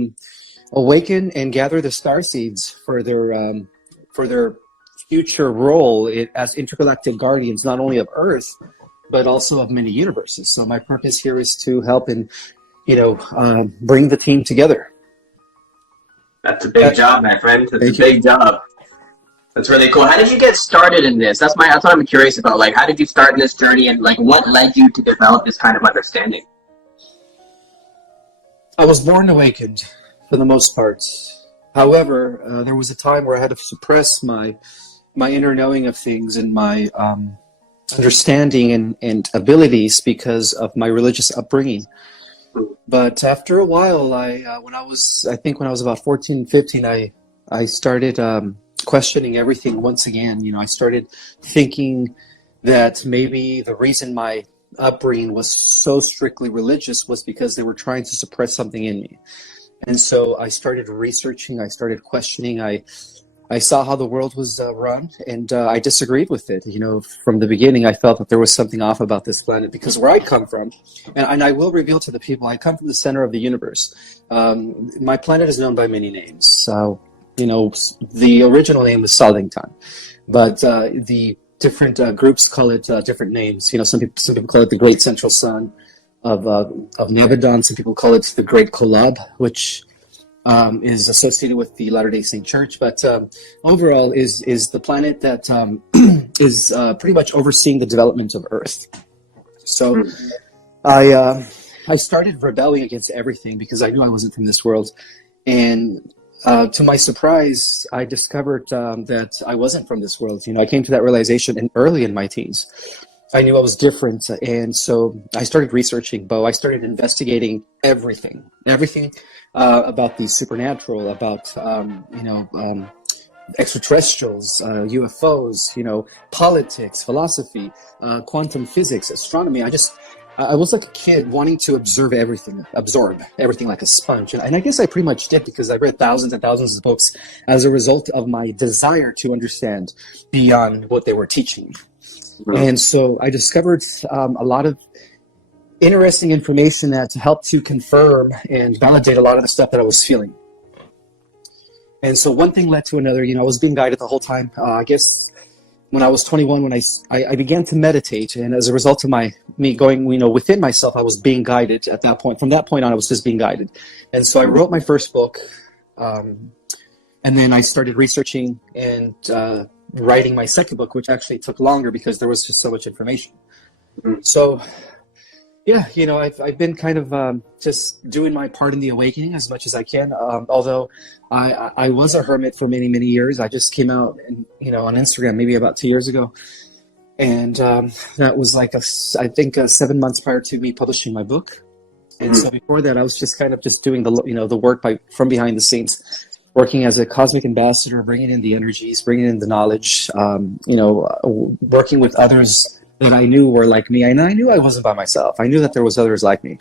to awaken and gather the star seeds for their future role as intergalactic guardians, not only of Earth, but also of many universes. So my purpose here is to help and, bring the team together. That's a big job, my friend. That's a big job. That's really cool. How did you get started in this? That's what I'm curious about. Like, how did you start in this journey, and like, what led you to develop this kind of understanding? I was born awakened, for the most part. However, there was a time where I had to suppress my inner knowing of things and my understanding and abilities because of my religious upbringing. But after a while, when I was about 14, 15, I started questioning everything once again. I started thinking that maybe the reason my upbringing was so strictly religious was because they were trying to suppress something in me. And so I started researching, I started questioning, I saw how the world was run, and I disagreed with it. From the beginning, I felt that there was something off about this planet, because where I come from, and I will reveal to the people, I come from the center of the universe. My planet is known by many names. The original name was Salingtan, but the different groups call it different names. Some people call it the Great Central Sun of Nabadon. Some people call it the Great Collab, which is associated with the Latter-day Saint Church. But overall is the planet that is pretty much overseeing the development of Earth. So I started rebelling against everything because I knew I wasn't from this world. And to my surprise, I discovered that I wasn't from this world. I came to that realization early in my teens. I knew I was different, and so I started researching Beau. I started investigating everything about the supernatural, about extraterrestrials, UFOs, politics, philosophy, quantum physics, astronomy. I was like a kid wanting to absorb everything like a sponge. And I guess I pretty much did, because I read thousands and thousands of books as a result of my desire to understand beyond what they were teaching me. And so I discovered a lot of interesting information that helped to confirm and validate a lot of the stuff that I was feeling. And so one thing led to another. I was being guided the whole time. I guess when I was 21, when I began to meditate, and as a result of me going, within myself, I was being guided at that point. From that point on, I was just being guided. And so I wrote my first book, and then I started researching and writing my second book, which actually took longer because there was just so much information. So, yeah, I've been kind of just doing my part in the awakening as much as I can. Although I was a hermit for many, many years. I just came out, on Instagram maybe about 2 years ago, and that was like I think 7 months prior to me publishing my book. And so before that, I was just kind of just doing the work from behind the scenes, working as a cosmic ambassador, bringing in the energies, bringing in the knowledge, working with others that I knew were like me. And I knew I wasn't by myself. I knew that there was others like me.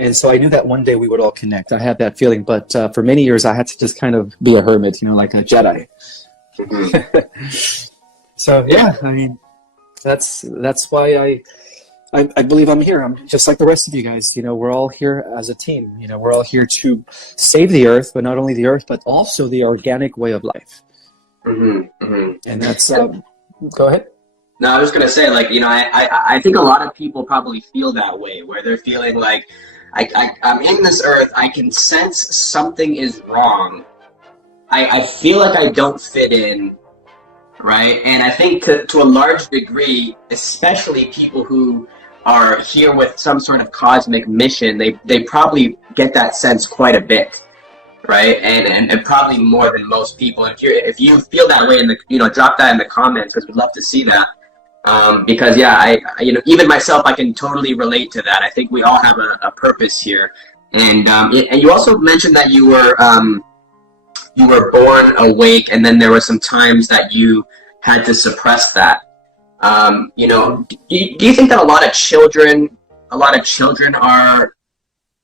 And so I knew that one day we would all connect. I had that feeling. But for many years, I had to just kind of be a hermit, like a Jedi. So, yeah, I mean, that's why I believe I'm here. I'm just like the rest of you guys. We're all here as a team. We're all here to save the Earth, but not only the Earth, but also the organic way of life. And that's go ahead. No, I was going to say, I think a lot of people probably feel that way, where they're feeling like, I'm in this Earth, I can sense something is wrong. I feel like I don't fit in, right? And I think to a large degree, especially people who are here with some sort of cosmic mission, they probably get that sense quite a bit, right? And probably more than most people. If you feel that way, drop that in the comments, because we'd love to see that. Because I even myself, I can totally relate to that. I think we all have a purpose here. And you also mentioned that you were born awake, and then there were some times that you had to suppress that. Do you think that a lot of children are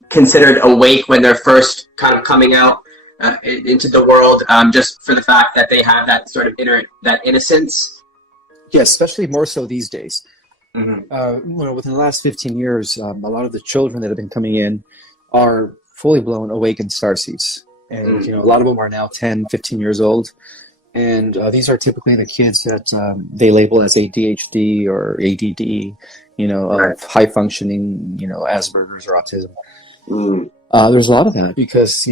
considered awake when they're first kind of coming out into the world, just for the fact that they have that sort of that innocence? Yes, especially more so these days. Within the last 15 years, a lot of the children that have been coming in are fully blown awakened starseeds. And, a lot of them are now 10, 15 years old. And these are typically the kids that they label as ADHD or ADD, of high functioning, Asperger's or autism. There's a lot of that because,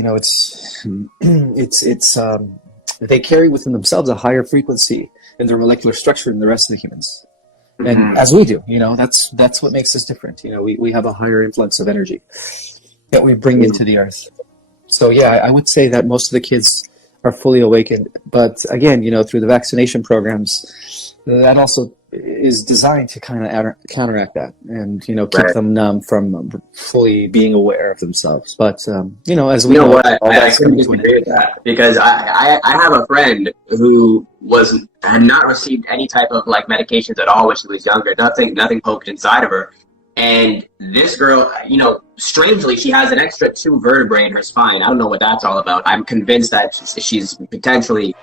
they carry within themselves a higher frequency in their molecular structure than the rest of the humans. And as we do, that's what makes us different. We have a higher influx of energy that we bring into the earth. So yeah, I would say that most of the kids are fully awakened. But again, through the vaccination programs, that also is designed to kind of counteract that and, keep them from fully being aware of themselves. But, as we know, I couldn't agree with that because I have a friend who had not received any type of like medications at all when she was younger, nothing poked inside of her. And this girl, strangely, she has an extra 2 vertebrae in her spine. I don't know what that's all about. I'm convinced that she's potentially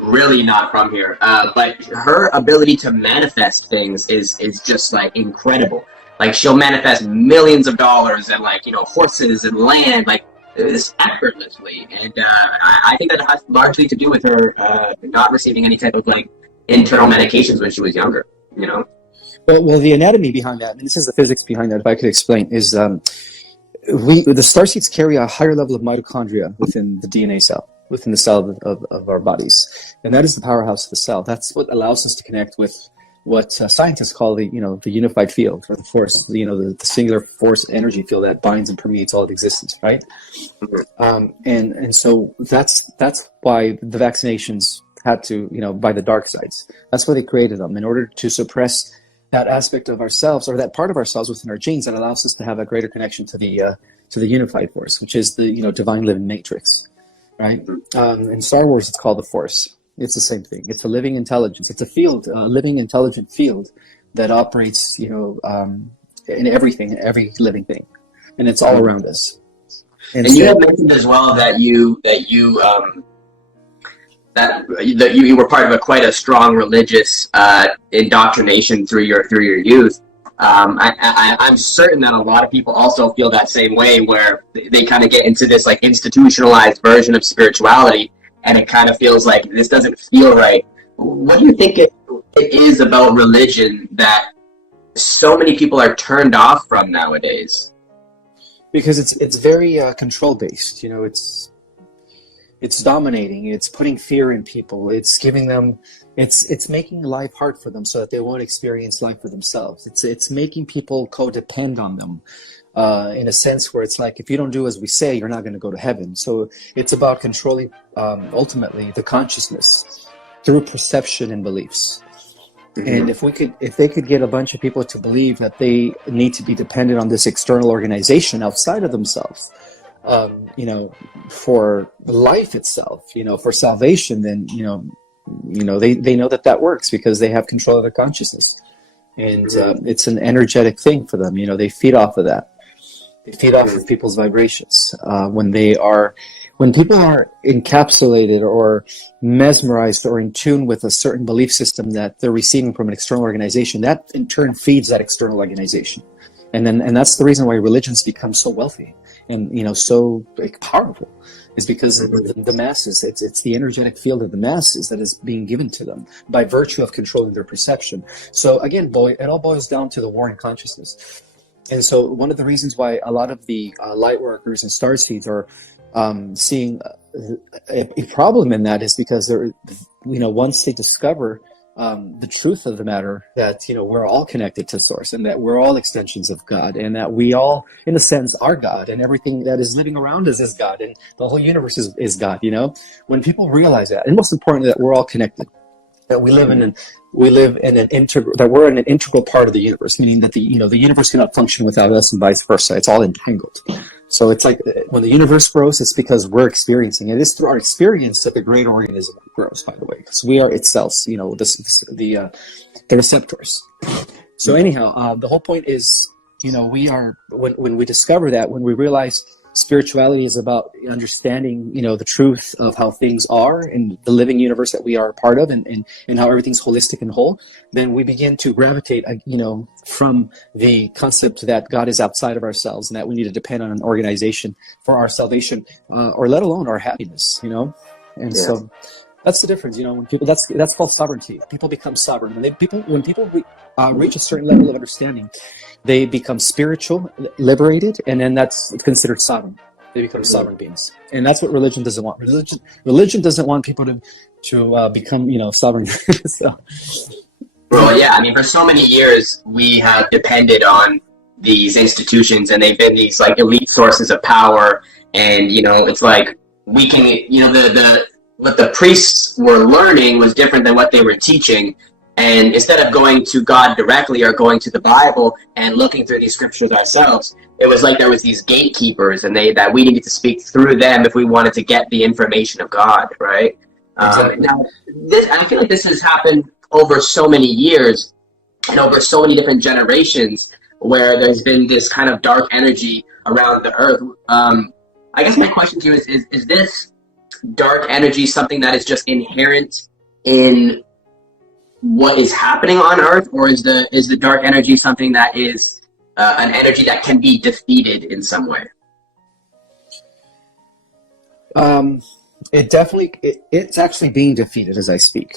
really not from here. But her ability to manifest things is just like incredible. Like she'll manifest millions of dollars and like, horses and land, like this effortlessly. And I think that has largely to do with her not receiving any type of like internal medications when she was younger, Well, the anatomy behind that, and this is the physics behind that, if I could explain, is the starseeds carry a higher level of mitochondria within the DNA cell, within the cell of our bodies. And that is the powerhouse of the cell. That's what allows us to connect with what scientists call the unified field, or the force, the singular force energy field that binds and permeates all of existence, right? And so that's why the vaccinations had to, by the dark sides. That's why they created them, in order to suppress that aspect of ourselves, or that part of ourselves within our genes that allows us to have a greater connection to the unified force, which is the divine living matrix, right? In Star Wars, it's called the Force. It's the same thing. It's a living intelligence. It's a field, a living intelligent field that operates, in everything, every living thing, and it's all around us. And you had mentioned as well that you were part of quite a strong religious indoctrination through your youth. I'm certain that a lot of people also feel that same way, where they kind of get into this like institutionalized version of spirituality, and it kind of feels like this doesn't feel right. What do you think it is about religion that so many people are turned off from nowadays? Because it's very control based. It's dominating. It's putting fear in people. It's giving them. It's making life hard for them so that they won't experience life for themselves. It's making people codepend on them, in a sense where it's like, if you don't do as we say, you're not going to go to heaven. So it's about controlling, ultimately, the consciousness through perception and beliefs. And if they could get a bunch of people to believe that they need to be dependent on this external organization outside of themselves, for life itself, for salvation, then they know that works because they have control of their consciousness, and it's an energetic thing for them. They feed off of that. They feed off of people's vibrations. When people are encapsulated or mesmerized or in tune with a certain belief system that they're receiving from an external organization, that in turn feeds that external organization. And that's the reason why religions become so wealthy and so powerful, is because the masses, it's the energetic field of the masses that is being given to them by virtue of controlling their perception. So again, it all boils down to the war in consciousness. And so one of the reasons why a lot of the light workers and starseeds are seeing a problem in that is because they're, once they discover the truth of the matter, that we're all connected to source, and that we're all extensions of God, and that we all, in a sense, are God, and everything that is living around us is God, and the whole universe is God. When people realize that, and most importantly, that we're all connected, that we live in an integral, that we're in an integral part of the universe, meaning that the universe cannot function without us, and vice versa. It's all entangled. So it's like when the universe grows, it's because we're experiencing it. It's through our experience that the great organism grows, by the way, because we are its cells, the receptors. So anyhow, the whole point is, we are, when we discover that, when we realize spirituality is about understanding, the truth of how things are and the living universe that we are a part of, and how everything's holistic and whole, then we begin to gravitate, from the concept that God is outside of ourselves and that we need to depend on an organization for our salvation, or let alone our happiness, And so that's the difference, when people, that's called sovereignty. People become sovereign. When people reach a certain level of understanding, they become spiritual, liberated, and then that's considered sovereign. They become sovereign beings, and that's what religion doesn't want. Religion doesn't want people to become, sovereign. So. Well, yeah, I mean, for so many years we have depended on these institutions, and they've been these like elite sources of power. And it's like we can, what the priests were learning was different than what they were teaching. And instead of going to God directly or going to the Bible and looking through these scriptures ourselves, it was like there was these gatekeepers, and that we needed to speak through them if we wanted to get the information of God, right? Exactly. Now, I feel like this has happened over so many years and over so many different generations, where there's been this kind of dark energy around the earth. I guess my question to you is this dark energy something that is just inherent in what is happening on Earth, or is the dark energy something that is an energy that can be defeated in some way? It's actually being defeated as I speak.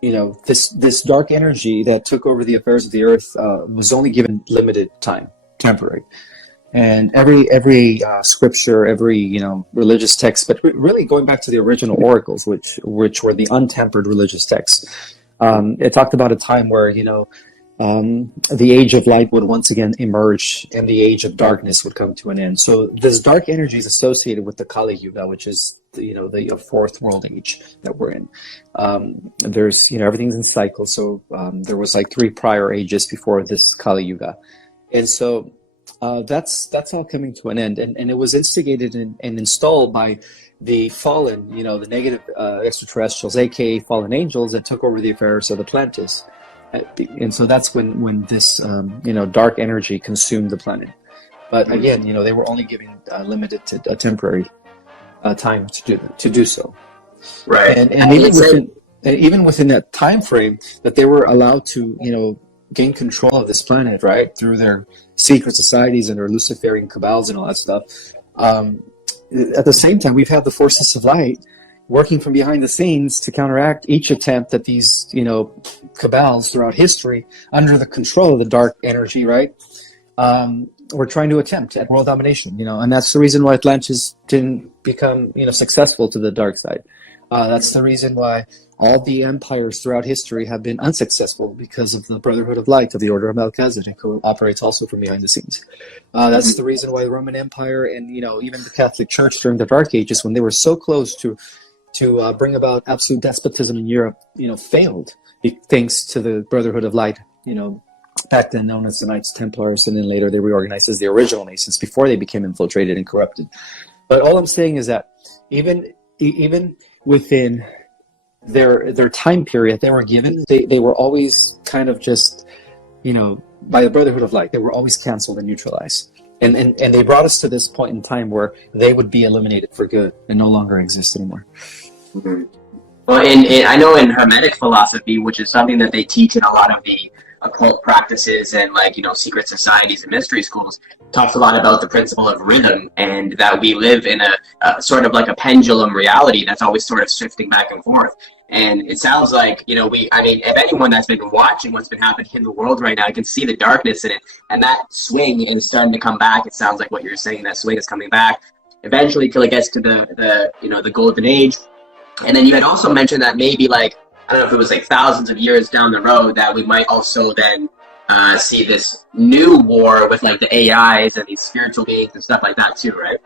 This dark energy that took over the affairs of the earth was only given limited time, temporary. And every scripture, every religious text, but really going back to the original oracles, which were the untempered religious texts, it talked about a time where the age of light would once again emerge, and the age of darkness would come to an end. So this dark energy is associated with the Kali Yuga, which is the fourth world age that we're in. There's everything's in cycles. So there was like 3 prior ages before this Kali Yuga, and so that's all coming to an end. And it was instigated and installed by the fallen, the negative extraterrestrials, aka fallen angels, that took over the affairs of Atlantis. And so that's when this dark energy consumed the planet. But again, they were only giving limited to a temporary time to do so. Right. And even within that time frame, that they were allowed to gain control of this planet, right, through their secret societies and their Luciferian cabals and all that stuff. At the same time, we've had the forces of light working from behind the scenes to counteract each attempt that these, cabals throughout history, under the control of the dark energy, right, were trying to attempt at world domination, and that's the reason why Atlantis didn't become, successful to the dark side. That's the reason why all the empires throughout history have been unsuccessful, because of the Brotherhood of Light of the Order of Melchizedek, who operates also from behind the scenes. That's the reason why the Roman Empire and even the Catholic Church during the Dark Ages, when they were so close to bring about absolute despotism in Europe, failed, thanks to the Brotherhood of Light, back then known as the Knights Templars, and then later they reorganized as the original Masons before they became infiltrated and corrupted. But all I'm saying is that even within their time period they were given, they were always kind of just, by the Brotherhood of Light, they were always canceled and neutralized. And they brought us to this point in time where they would be eliminated for good and no longer exist anymore. Mm-hmm. Well, I know in Hermetic philosophy, which is something that they teach in a lot of the occult practices and secret societies and mystery schools, talks a lot about the principle of rhythm, and that we live in a sort of like a pendulum reality that's always sort of shifting back and forth. And it sounds like, if anyone that's been watching what's been happening in the world right now, you can see the darkness in it, and that swing is starting to come back. It sounds like what you're saying, that swing is coming back eventually till it gets to the golden age. And then you had also mentioned that maybe I don't know if it was thousands of years down the road, that we might also then see this new war with the AIs and these spiritual beings and stuff like that too, right?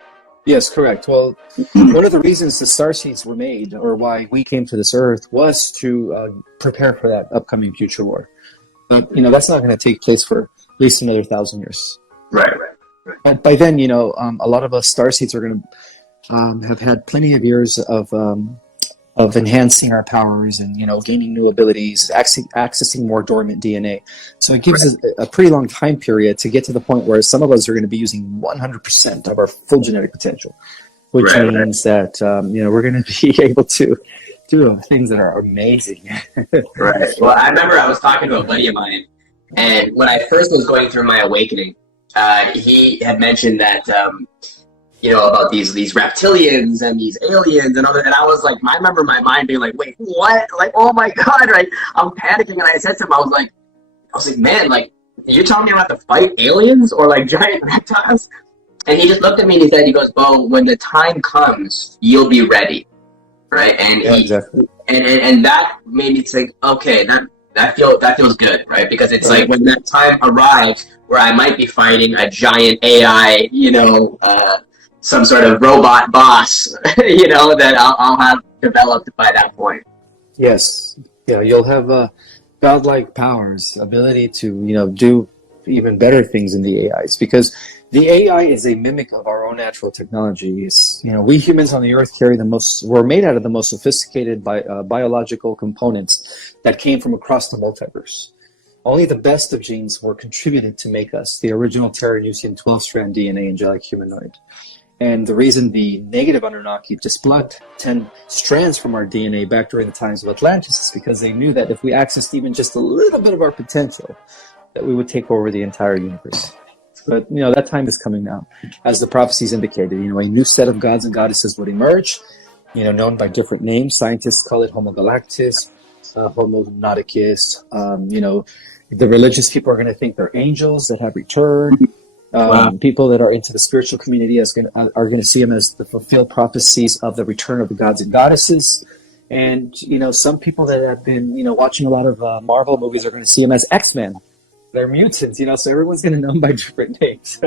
Yes, correct. Well, one of the reasons the starseeds were made, or why we came to this earth, was to prepare for that upcoming future war. But that's not going to take place for at least another 1,000 years. Right. But by then, a lot of us starseeds are going to have had plenty of years of of enhancing our powers and, gaining new abilities, accessing more dormant DNA. So it gives us a pretty long time period to get to the point where some of us are going to be using 100% of our full genetic potential, which means that, we're going to be able to do things that are amazing. Right. Well, I remember I was talking to a buddy of mine, and when I first was going through my awakening, he had mentioned that, about these reptilians and these aliens and other, and I was like, I remember my mind being like, wait, what? Like, oh my God, right? I'm panicking, and I said to him, I was like, man, like, you're telling me I'm going to have to fight aliens or like giant reptiles? And he just looked at me and he goes, Bo, when the time comes, you'll be ready, right? And exactly. And that made me think, okay, that feels good, right? Because it's like when that time arrives where I might be fighting a giant AI, some sort of robot boss, that I'll have developed by that point. Yes. Yeah, you'll have godlike powers, ability to, do even better things in the AIs, because the AI is a mimic of our own natural technologies. We humans on the Earth we're made out of the most sophisticated biological components that came from across the multiverse. Only the best of genes were contributed to make us the original Terranusian 12-strand DNA angelic humanoid. And the reason the negative Anunnaki just plucked 10 strands from our DNA back during the times of Atlantis is because they knew that if we accessed even just a little bit of our potential, that we would take over the entire universe. But, that time is coming now. As the prophecies indicated, a new set of gods and goddesses would emerge, known by different names. Scientists call it Homo Galactus, Homo Nauticus. The religious people are going to think they're angels that have returned. People that are into the spiritual community are going to see them as the fulfilled prophecies of the return of the gods and goddesses. And, some people that have been, watching a lot of Marvel movies are going to see them as X-Men. They're mutants, so everyone's going to know them by different names.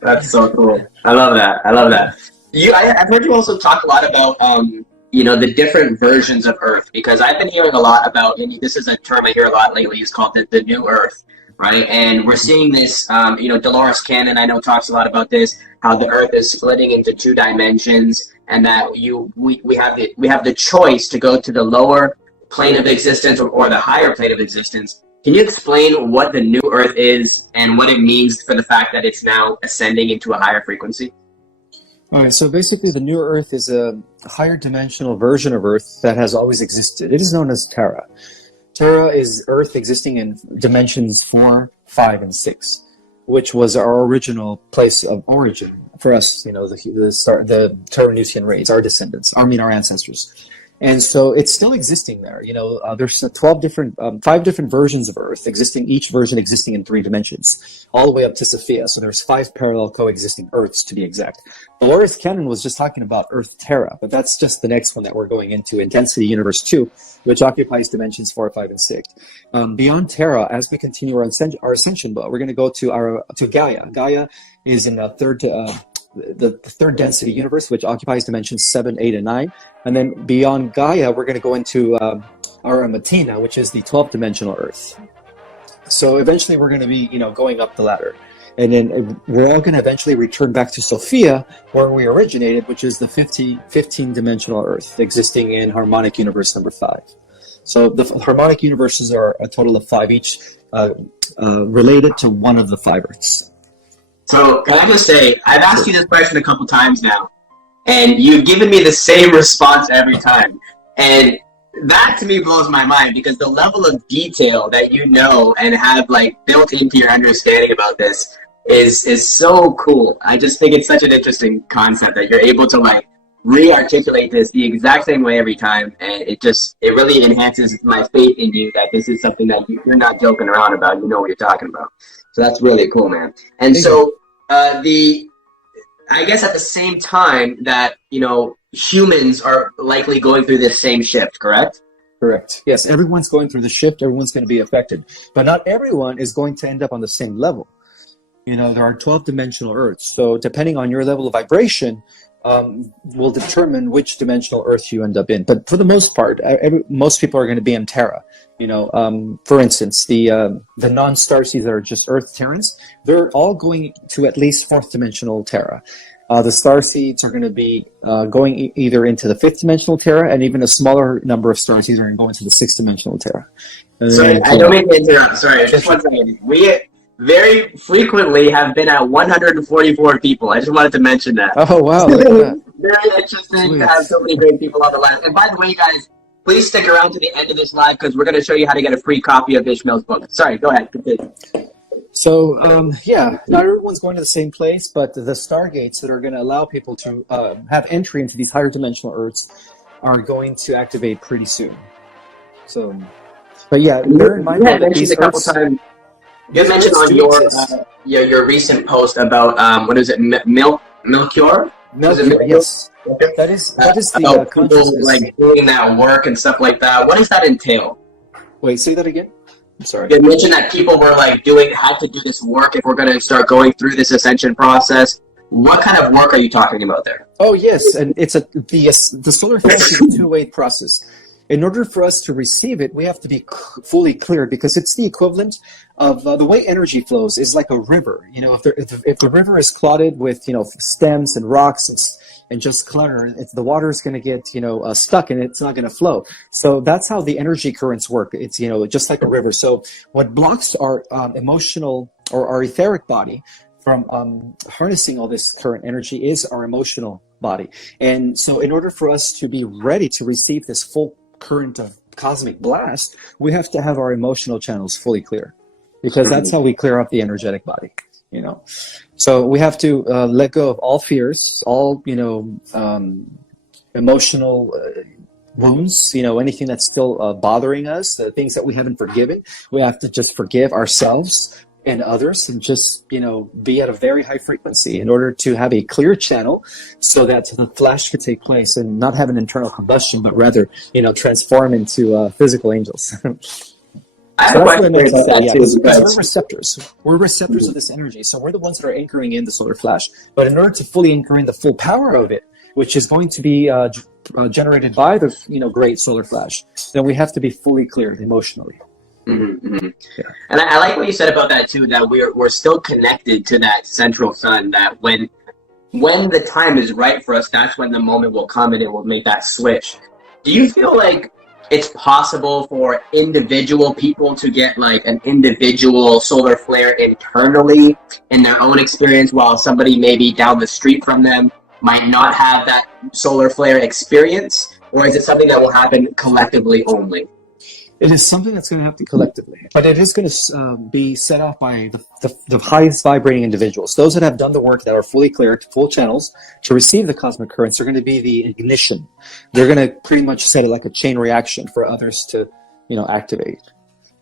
That's so cool. I love that. I've heard you also talk a lot about, the different versions of Earth, because I've been hearing a lot about, and this is a term I hear a lot lately, it's called the New Earth. Right, and we're seeing this. Dolores Cannon, I know, talks a lot about this. How the Earth is splitting into 2 dimensions, and that we have the choice to go to the lower plane of existence or the higher plane of existence. Can you explain what the New Earth is and what it means for the fact that it's now ascending into a higher frequency? All right, so basically, the New Earth is a higher dimensional version of Earth that has always existed. It is known as Terra. Terra is Earth existing in dimensions 4, 5, and 6, which was our original place of origin for us, the Terranusian race, our descendants, our ancestors. And so it's still existing there. There's 5 different versions of Earth existing, each version existing in 3 dimensions, all the way up to Sophia. So there's 5 parallel coexisting Earths, to be exact. Dolores Cannon was just talking about Earth Terra, but that's just the next one that we're going into, Intensity Universe 2, which occupies dimensions 4, 5, and 6. Beyond Terra, as we continue our ascension, we're going to go to Gaia. Gaia is in the third density universe, which occupies dimensions 7, 8, and 9. And then beyond Gaia, we're going to go into our Matina, which is the 12th dimensional Earth. So eventually we're going to be, going up the ladder. And then we're all going to eventually return back to Sophia, where we originated, which is the 15 dimensional Earth, existing in harmonic universe number 5. So the harmonic universes are a total of 5 each, related to one of the 5 Earths. So can I just say, I've asked you this question a couple times now, and you've given me the same response every time. And that to me blows my mind, because the level of detail that you know and have like built into your understanding about this is so cool. I just think it's such an interesting concept that you're able to like re-articulate this the exact same way every time, and it really enhances my faith in you that this is something that you're not joking around about. You know what you're talking about. So that's really cool, man. And so I guess at the same time that, humans are likely going through this same shift, correct? Correct. Yes, everyone's going through the shift. Everyone's going to be affected. But not everyone is going to end up on the same level. There are 12 dimensional Earths. So depending on your level of vibration, will determine which dimensional Earth you end up in. But for the most part, most people are going to be in Terra. For instance, the non-starseeds that are just Earth Terrans, they're all going to at least 4th dimensional Terra. The star seeds are going to be going either into the fifth dimensional Terra, and even a smaller number of star seeds are going to go into the sixth dimensional Terra. Sorry, I don't mean to interrupt. Sorry, just one second. We very frequently have been at 144 people. I just wanted to mention that. Oh, wow. Look at that. Very interesting to have so many great people on the line. And by the way, guys, please stick around to the end of this live because we're going to show you how to get a free copy of Ishmael's book. Sorry, go ahead. Continue. So, yeah, not everyone's going to the same place, but the stargates that are going to allow people to have entry into these higher dimensional Earths are going to activate pretty soon. So, but yeah, bear in mind that these times. You mentioned on your recent post about what is it, Melchior? Melchior, yes. That is the people like doing that work and stuff like that. What does that entail? Wait, say that again. I'm sorry. You mentioned that people were like had to do this work if we're going to start going through this ascension process. What kind of work are you talking about there? Oh yes, and it's the solar flash is a two-way process. In order for us to receive it, we have to be fully cleared because it's the equivalent of the way energy flows is like a river. You know, if the river is clotted with stems and rocks and just clutter, the water is going to get stuck and it's not going to flow. So that's how the energy currents work. It's just like a river. So what blocks our emotional or our etheric body from harnessing all this current energy is our emotional body. And so in order for us to be ready to receive this full current of cosmic blast, we have to have our emotional channels fully clear, because that's how we clear up the energetic body. So we have to let go of all fears, all emotional wounds, anything that's still bothering us, the things that we haven't forgiven. We have to just forgive ourselves and others, and just be at a very high frequency in order to have a clear channel, so that the flash could take place and not have an internal combustion, but rather transform into physical angels. I have a question about that too, because we're receptors. We're receptors of this energy, so we're the ones that are anchoring in the solar flash. But in order to fully anchor in the full power of it, which is going to be generated by the great solar flash, then we have to be fully cleared emotionally. Mm-hmm, mm-hmm. Yeah. And I like what you said about that too, that we're still connected to that central sun, that when the time is right for us, that's when the moment will come and it will make that switch. Do you feel like it's possible for individual people to get like an individual solar flare internally in their own experience, while somebody maybe down the street from them might not have that solar flare experience? Or is it something that will happen collectively only? It is something that's going to happen collectively, but it is going to be set off by the highest vibrating individuals. Those that have done the work, that are fully cleared, full channels to receive the cosmic currents, are going to be the ignition. They're going to pretty much set it like a chain reaction for others to, activate.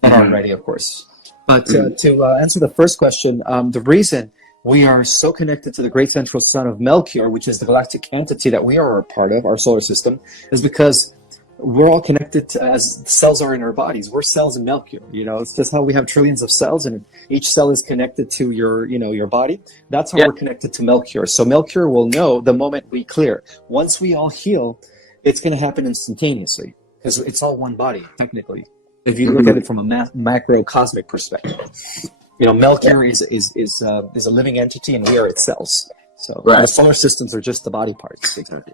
And aren't ready, of course. But to answer the first question, the reason we are so connected to the great central sun of Melchior, which is the galactic entity that we are a part of, our solar system, is because we're all connected as cells are in our bodies. We're cells in Melchior. It's just how we have trillions of cells, and each cell is connected to your body. That's how we're connected to Melchior. So Melchior will know the moment we clear. Once we all heal, it's going to happen instantaneously, because it's all one body, technically, if you look at it from a macro cosmic perspective. Melchior is a living entity, and we are its cells. So the solar systems are just the body parts. Exactly.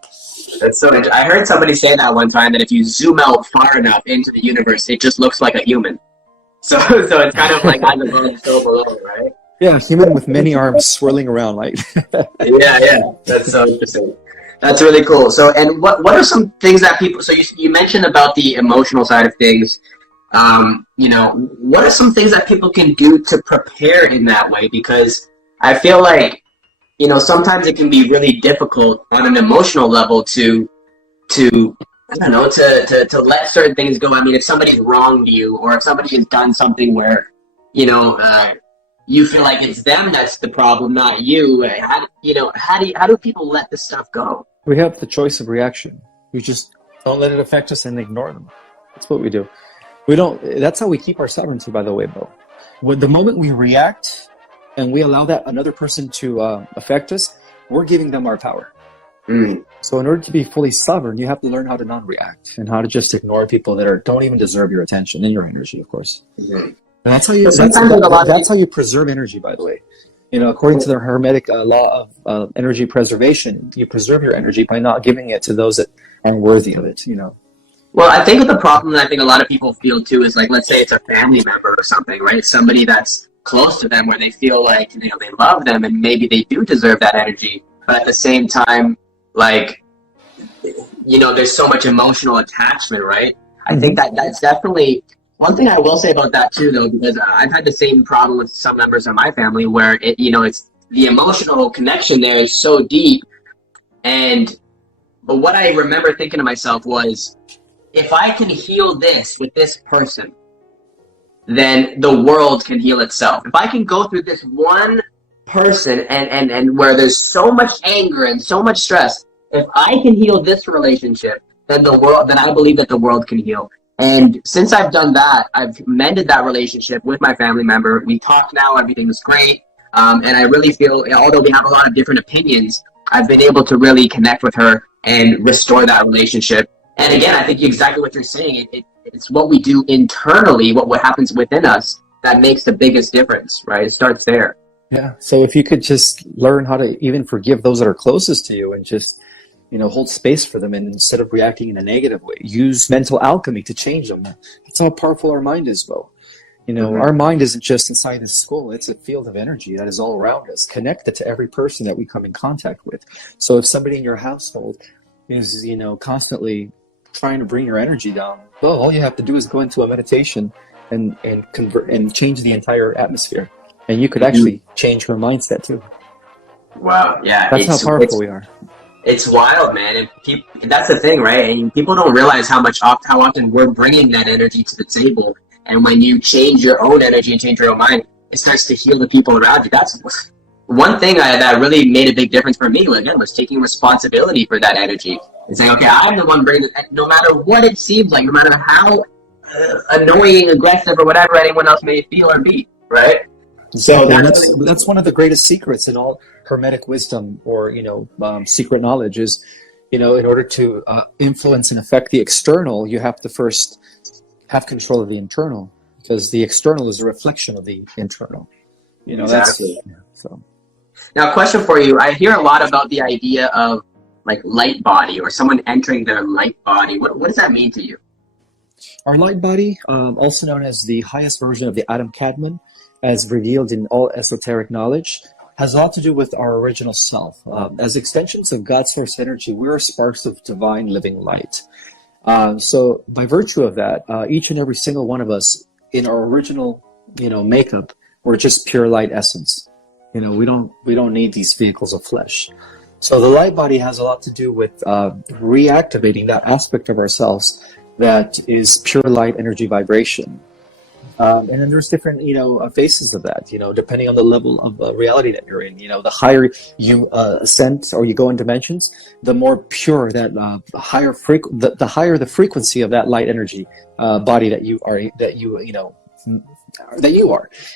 That's so interesting. I heard somebody say that one time, that if you zoom out far enough into the universe, it just looks like a human. So it's kind of like on the moon, still below, right? Yeah, human with many arms swirling around like. Yeah. That's so interesting. That's really cool. So, and what are some things that people? So you mentioned about the emotional side of things. What are some things that people can do to prepare in that way? Because I feel like, sometimes it can be really difficult on an emotional level to let certain things go. I mean, if somebody's wronged you, or if somebody has done something where, you feel like it's them that's the problem, not you. How do people let this stuff go? We have the choice of reaction. We just don't let it affect us and ignore them. That's what we do. That's how we keep our sovereignty, by the way, Bo. The moment we react, and we allow that another person to affect us, we're giving them our power. So in order to be fully sovereign, you have to learn how to not-react, and how to just ignore people that don't even deserve your attention and your energy, of course. And that's how you preserve energy, by the way. According to the Hermetic law of energy preservation, you preserve your energy by not giving it to those that aren't worthy of it. Well, I think the problem that I think a lot of people feel too is like, let's say it's a family member or something, right? It's somebody that's close to them where they feel like, they love them and maybe they do deserve that energy. But at the same time, like, there's so much emotional attachment, right? I think that's definitely one thing I will say about that too, though, because I've had the same problem with some members of my family where it's the emotional connection there is so deep. But what I remember thinking to myself was, if I can heal this with this person, then the world can heal itself. If I can go through this one person and where there's so much anger and so much stress, if I can heal this relationship, then I believe that the world can heal. And since I've done that, I've mended that relationship with my family member. We talk now, everything is great. And I really feel, although we have a lot of different opinions, I've been able to really connect with her and restore that relationship. And again, I think exactly what you're saying. It's what we do internally, what happens within us, that makes the biggest difference, right? It starts there. Yeah. So if you could just learn how to even forgive those that are closest to you and just, hold space for them, and instead of reacting in a negative way, use mental alchemy to change them. That's how powerful our mind is, Beau. Our mind isn't just inside this skull. It's a field of energy that is all around us, connected to every person that we come in contact with. So if somebody in your household is, constantly trying to bring your energy down, well, all you have to do is go into a meditation and convert and change the entire atmosphere. And you could actually change your mindset too. Wow. Yeah. That's how powerful we are. It's wild, man. And that's the thing, right? And people don't realize how often we're bringing that energy to the table. And when you change your own energy and change your own mind, it starts to heal the people around you. That's one thing that really made a big difference for me, again, was taking responsibility for that energy and saying, okay, I'm the one bringing it, no matter what it seems like, no matter how annoying, aggressive, or whatever anyone else may feel or be, right? So that's one of the greatest secrets in all Hermetic wisdom, or secret knowledge, is in order to influence and affect the external, you have to first have control of the internal, because the external is a reflection of the internal. Exactly. So now, a question for you: I hear a lot about the idea of like light body, or someone entering their light body. What does that mean to you? Our light body, also known as the highest version of the Atom Kadmon, as revealed in all esoteric knowledge, has a lot to do with our original self. As extensions of God's source energy, we're sparks of divine living light. So by virtue of that, each and every single one of us in our original, makeup, we're just pure light essence. We don't need these vehicles of flesh. So the light body has a lot to do with reactivating that aspect of ourselves that is pure light energy vibration. And then there's different, phases of that, depending on the level of reality that you're in. The higher you ascend or you go in dimensions, the more pure that the higher the frequency of that light energy body that you are.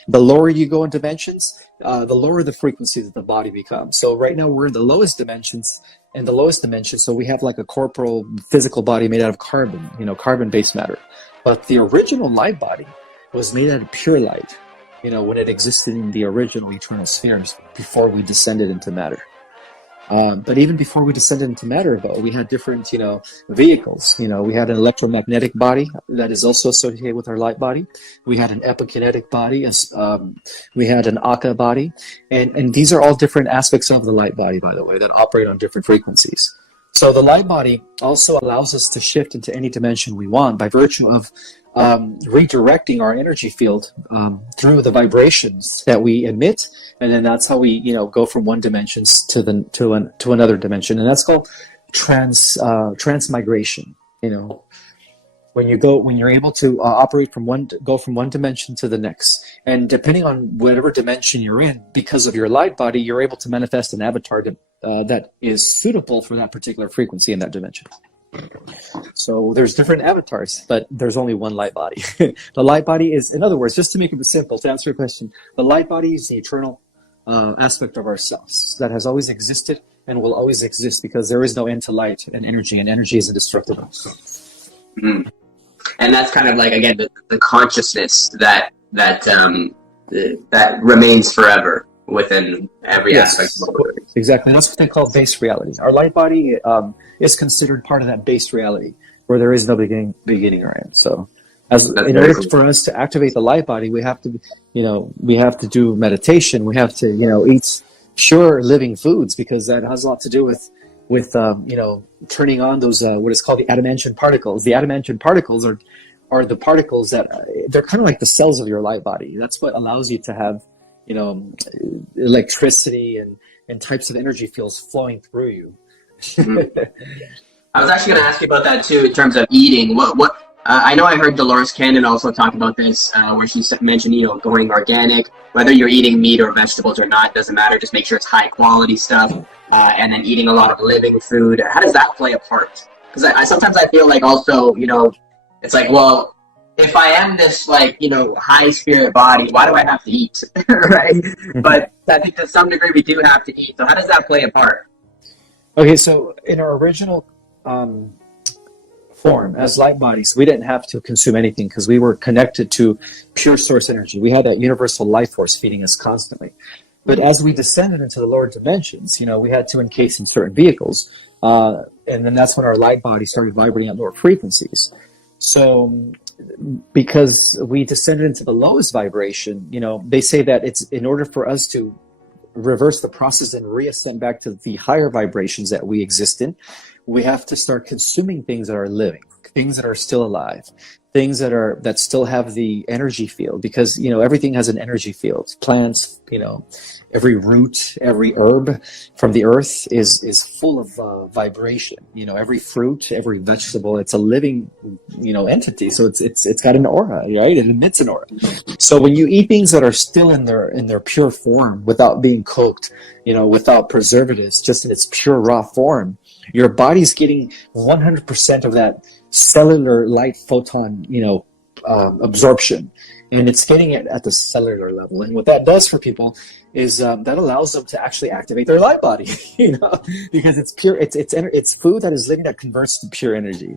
The lower you go in dimensions, the lower the frequency that the body becomes. So right now we're in the lowest dimensions. So we have like a corporal physical body made out of carbon, carbon-based matter. But the original light body was made out of pure light, when it existed in the original eternal spheres before we descended into matter. But even before we descended into matter, though, we had different, vehicles. We had an electromagnetic body that is also associated with our light body. We had an epikinetic body. We had an Akka body. And these are all different aspects of the light body, by the way, that operate on different frequencies. So the light body also allows us to shift into any dimension we want by virtue of redirecting our energy field through the vibrations that we emit, and then that's how we, go from one dimension to another dimension, and that's called transmigration. When you're able to operate go from one dimension to the next, and depending on whatever dimension you're in, because of your light body, you're able to manifest an avatar that is suitable for that particular frequency in that dimension. So there's different avatars, but there's only one light body. The light body is, in other words, just to make it simple, to answer your question, the light body is the eternal aspect of ourselves that has always existed and will always exist, because there is no end to light and energy is indestructible. Mm-hmm. And that's kind of like, again, the consciousness that remains forever. within every aspect of what we're doing. Exactly. That's what they call base reality. Our light body is considered part of that base reality where there is no beginning or end. So in order for us to activate the light body, we have to, we have to do meditation. We have to, eat pure living foods, because that has a lot to do with turning on those, what is called the adamantium particles. The adamantium particles are the particles that they're kind of like the cells of your light body. That's what allows you to have, electricity and types of energy fields flowing through you. I was actually going to ask you about that too, in terms of eating. I know I heard Dolores Cannon also talk about this, where she mentioned, going organic, whether you're eating meat or vegetables or not, doesn't matter. Just make sure it's high quality stuff, and then eating a lot of living food. How does that play a part? Because I sometimes I feel like also, it's like, well, if I am this high spirit body, why do I have to eat, right? But I think to some degree we do have to eat. So how does that play a part? Okay, so in our original form as light bodies, we didn't have to consume anything because we were connected to pure source energy. We had that universal life force feeding us constantly. But as we descended into the lower dimensions, we had to encase in certain vehicles. And then that's when our light body started vibrating at lower frequencies. So because we descended into the lowest vibration, they say that it's in order for us to reverse the process and reascend back to the higher vibrations that we exist in, we have to start consuming things that are living, things that are still alive, things that still have the energy field, because everything has an energy field. Plants, every root, every herb from the earth is full of vibration. Every fruit, every vegetable, it's a living entity. So it's got an aura, right? It emits an aura. So when you eat things that are still in their pure form, without being cooked, without preservatives, just in its pure raw form, your body's getting 100% of that cellular light photon, absorption, and it's getting it at the cellular level. And what that does for people is that allows them to actually activate their light body, because it's pure. It's food that is living that converts to pure energy,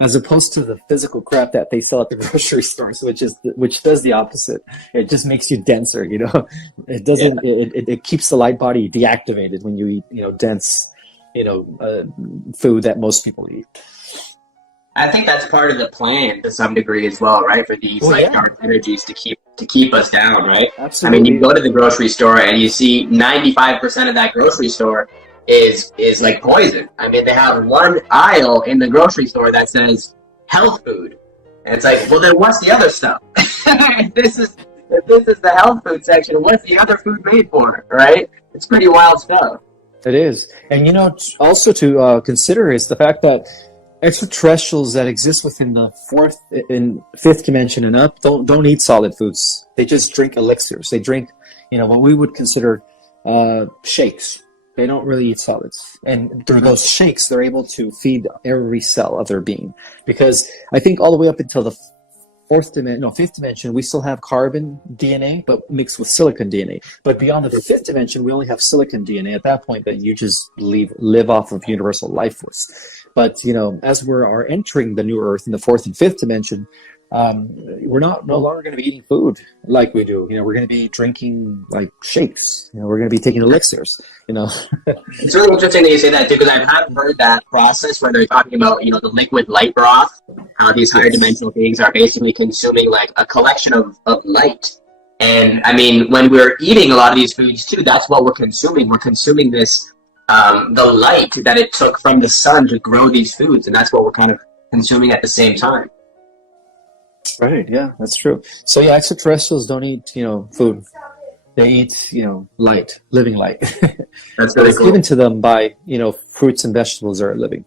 as opposed to the physical crap that they sell at the grocery stores, which does the opposite. It just makes you denser. It doesn't. Yeah. It keeps the light body deactivated when you eat dense food that most people eat. I think that's part of the plan to some degree as well, right? For these dark energies to keep us down, right? Absolutely. I mean, you go to the grocery store and you see 95% of that grocery store is like poison. I mean, they have one aisle in the grocery store that says health food, and it's like, well, then what's the other stuff? if this is the health food section, what's the other food made for, right? It's pretty wild stuff. It is. And also to consider is the fact that extraterrestrials that exist within the fourth and fifth dimension and up don't eat solid foods. They just drink elixirs. They drink, what we would consider shakes. They don't really eat solids. And through those shakes, they're able to feed every cell of their being. Because I think all the way up until the fifth dimension, we still have carbon DNA, but mixed with silicon DNA. But beyond the fifth dimension, we only have silicon DNA. At that point, that you just live off of universal life force. But as we are entering the new Earth in the fourth and fifth dimension, we're no longer going to be eating food like we do. We're going to be drinking like shakes. We're going to be taking elixirs. It's really interesting that you say that too, because I have heard that process where they're talking about the liquid light broth, how these higher dimensional beings are basically consuming like a collection of light. And I mean, when we're eating a lot of these foods too, that's what we're consuming. We're consuming this the light that it took from the sun to grow these foods, and that's what we're kind of consuming at the same time. Right. Yeah, that's true. So yeah, extraterrestrials don't eat food. They eat light, living light. That's really it's cool. given to them by fruits and vegetables are living.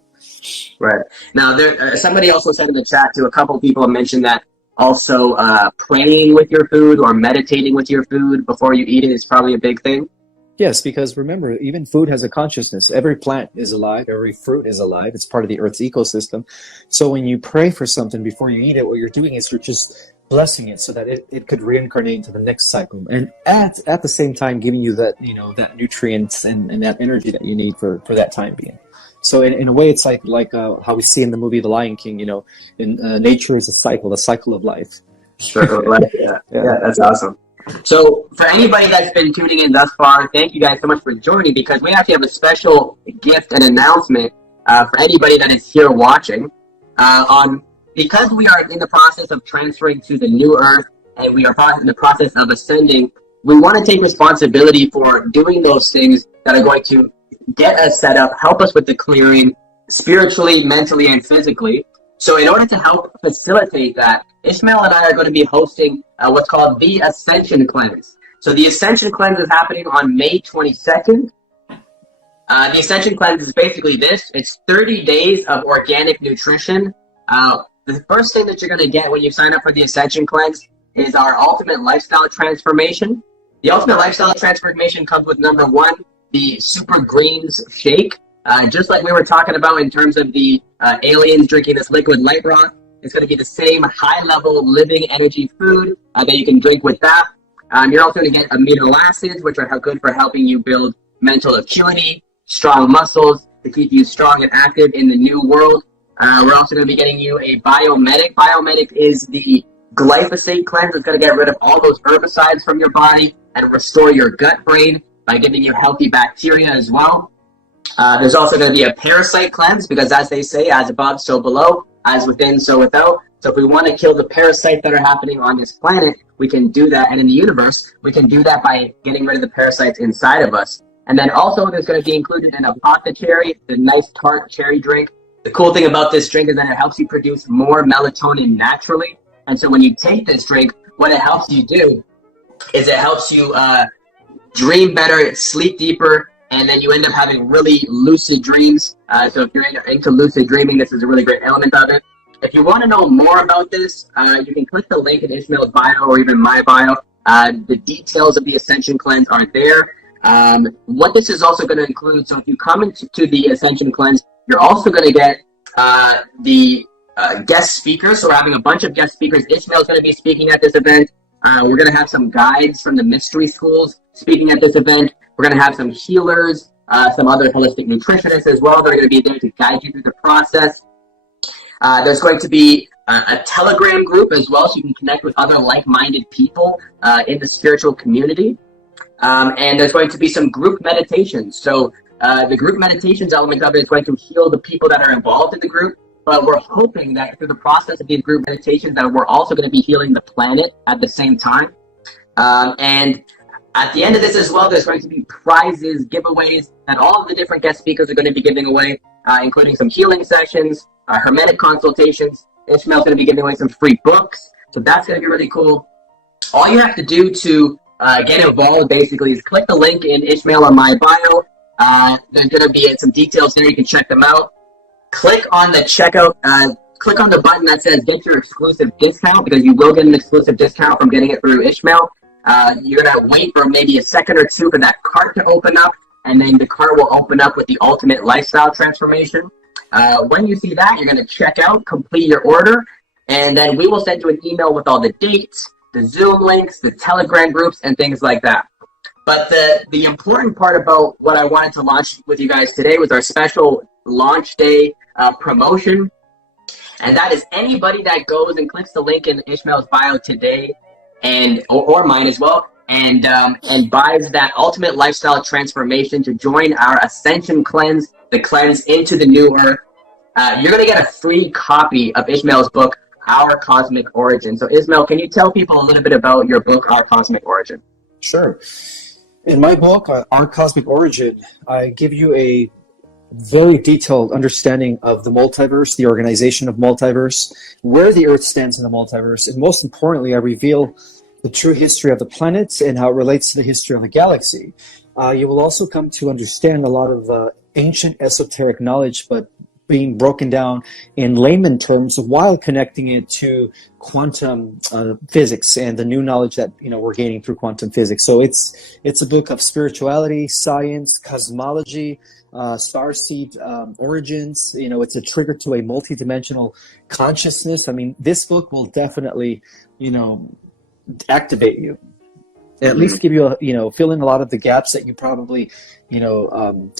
Right. Now, somebody also said in the chat too. A couple of people have mentioned that also praying with your food or meditating with your food before you eat it is probably a big thing. Yes, because remember, even food has a consciousness. Every plant is alive. Every fruit is alive. It's part of the Earth's ecosystem. So when you pray for something before you eat it, what you're doing is you're just blessing it so that it could reincarnate into the next cycle. And at the same time, giving you that, that nutrients and that energy that you need for that time being. So in a way, it's like how we see in the movie The Lion King, nature is a cycle, the cycle of life. Sure, yeah, that's awesome. So for anybody that's been tuning in thus far, thank you guys so much for joining, because we actually have a special gift and announcement for anybody that is here watching. Because we are in the process of transferring to the new earth, and we are in the process of ascending, we want to take responsibility for doing those things that are going to get us set up, help us with the clearing spiritually, mentally, and physically. So in order to help facilitate that, Ismael and I are going to be hosting what's called the Ascension Cleanse. So the Ascension Cleanse is happening on May 22nd. The Ascension Cleanse is basically this. It's 30 days of organic nutrition. The first thing that you're going to get when you sign up for the Ascension Cleanse is our Ultimate Lifestyle Transformation. The Ultimate Lifestyle Transformation comes with number one, the Super Greens Shake. Just like we were talking about in terms of the aliens drinking this liquid light rock, it's going to be the same high-level living energy food that you can drink with that. You're also going to get amino acids, which are good for helping you build mental acuity, strong muscles to keep you strong and active in the new world. We're also going to be getting you a Biomedic. Biomedic is the glyphosate cleanse. It's going to get rid of all those herbicides from your body and restore your gut brain by giving you healthy bacteria as well. There's also going to be a parasite cleanse, because as they say, as above, so below, as within, so without. So if we want to kill the parasites that are happening on this planet, we can do that. And in the universe, we can do that by getting rid of the parasites inside of us. And then also there's going to be included an apothecary, the nice tart cherry drink. The cool thing about this drink is that it helps you produce more melatonin naturally. And so when you take this drink, what it helps you do is it helps you dream better, sleep deeper, and then you end up having really lucid dreams. So if you're into lucid dreaming, this is a really great element of it. If you want to know more about this, you can click the link in Ismael's bio or even my bio. The details of the Ascension Cleanse are there. What this is also going to include, so if you come into the Ascension Cleanse, you're also going to get the guest speakers. So we're having a bunch of guest speakers. Ismael's going to be speaking at this event. We're going to have some guides from the mystery schools speaking at this event. We're going to have some healers, some other holistic nutritionists as well. They're going to be there to guide you through the process. There's going to be a Telegram group as well, so you can connect with other like-minded people in the spiritual community. And there's going to be some group meditations. So the group meditations element of it is going to heal the people that are involved in the group. But we're hoping that through the process of these group meditations that we're also going to be healing the planet at the same time. And at the end of this as well, there's going to be prizes, giveaways that all of the different guest speakers are going to be giving away, including some healing sessions, hermetic consultations. Ismael's going to be giving away some free books. So that's going to be really cool. All you have to do to get involved basically is click the link in Ismael or my bio. There's going to be some details there. You can check them out. Click on the checkout. Click on the button that says get your exclusive discount, because you will get an exclusive discount from getting it through Ismael. You're going to wait for maybe a second or two for that cart to open up, and then the cart will open up with the Ultimate Lifestyle Transformation. When you see that, you're going to check out, complete your order, and then we will send you an email with all the dates, the Zoom links, the Telegram groups, and things like that. But the important part about what I wanted to launch with you guys today was our special launch day promotion. And that is anybody that goes and clicks the link in Ismael's bio today, and or mine as well, and buys that Ultimate Lifestyle Transformation to join our Ascension Cleanse, the cleanse into the new earth. You're going to get a free copy of Ismael's book, Our Cosmic Origin. So Ismael, can you tell people a little bit about your book, Our Cosmic Origin? Sure. In my book, Our Cosmic Origin, I give you a very detailed understanding of the multiverse, the organization of multiverse, where the Earth stands in the multiverse, and most importantly, I reveal the true history of the planets and how it relates to the history of the galaxy. You will also come to understand a lot of ancient esoteric knowledge, but being broken down in layman terms while connecting it to quantum physics and the new knowledge that we're gaining through quantum physics. So it's a book of spirituality, science, cosmology, starseed origins. It's a trigger to a multidimensional consciousness. I mean, this book will definitely activate you, at least give you fill in a lot of the gaps that you probably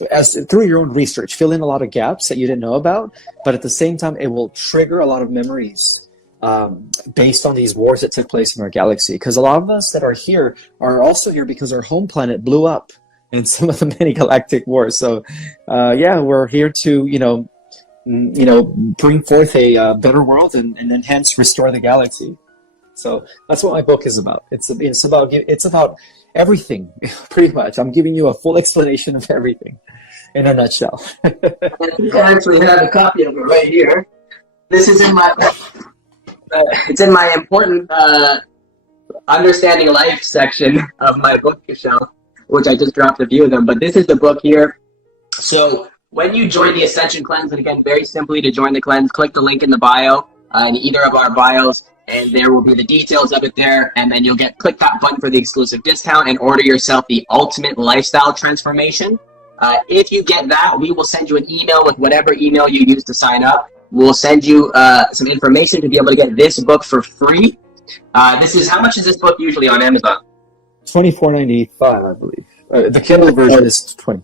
as through your own research, fill in a lot of gaps that you didn't know about, but at the same time it will trigger a lot of memories based on these wars that took place in our galaxy. Because a lot of us that are here are also here because our home planet blew up in some of the many galactic wars. So, yeah, we're here to, bring forth a better world and then hence restore the galaxy. So that's what my book is about. It's about everything, pretty much. I'm giving you a full explanation of everything in a nutshell. I think I actually have a copy of it right here. This is in my it's in my important understanding life section of my bookshelf, which I just dropped a few of them. But this is the book here. So when you join the Ascension Cleanse, and again, very simply to join the cleanse, click the link in the bio, in either of our bios, and there will be the details of it there, and then you'll click that button for the exclusive discount and order yourself the Ultimate Lifestyle Transformation. If you get that, we will send you an email with whatever email you use to sign up. We'll send you some information to be able to get this book for free. How much is this book usually on Amazon? $24.95, I believe. The Kindle version is $20.